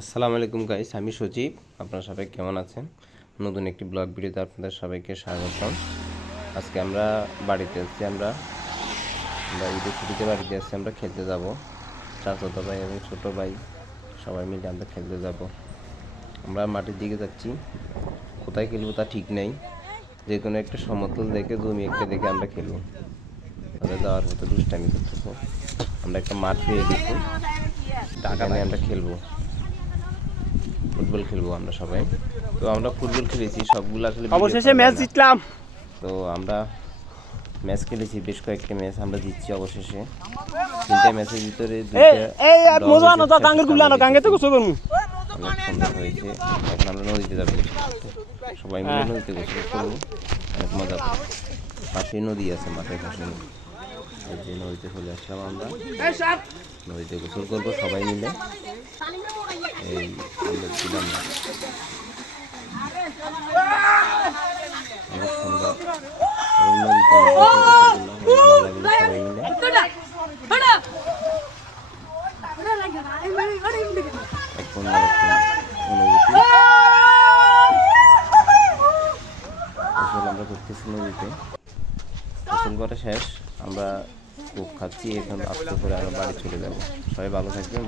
আসসালামু আলাইকুম গাইস আমি সজীব। আপনারা সবাই কেমন আছেন? নতুন একটি ব্লগ ভিডিওতে আপনাদের সবাইকে স্বাগতম। আজকে আমরা বাড়িতে আছি, আমরা আমরা ঈদের ছুটিতে বাড়িতে আছি, আমরা খেলতে যাব। চাচাতো ভাই এবং ছোটো ভাই, সবাই মিলে আমরা খেলতে যাব। আমরা মাটির দিকে যাচ্ছি। কোথায় খেলব তা ঠিক নেই। যে কোনো একটা সমতল দেখে, জমি একটা দেখে আমরা খেলব। তাহলে যাওয়ার মতো দুষ্টামি করতেছে। আমরা একটা মাঠ পেয়ে গেছি। এখানে আমরা খেলব। ফুটবল খেলব আমরা সবাই। তো আমরা ফুটবল খেলেছি সবগুলো আসলে অবশেষে ম্যাচ জিতলাম। তো আমরা ম্যাচ খেলেছি বেশ কয়েকটি ম্যাচ আমরা জিতছি অবশেষে। তিনটা ম্যাচের ভিতরে এই আর মজা হয়েছে, এখন আমরা নদীতে যাব। সবাই মিলে হ্যাঁ। নদীতে গোসল করব। অনেক মজা পাবো পাশেই নদী আছে মাঠের পাশে এই যে নদীতে চলে আসলাম আমরা। নদীতে গোসল করব সবাই মিলে। এই আমরা ছিলাম না করা শেষ, আমরা খুব খাচ্ছি, এখন আস্তে করে আমরা বাড়ি চলে যাব। সবাই ভালো থাকবেন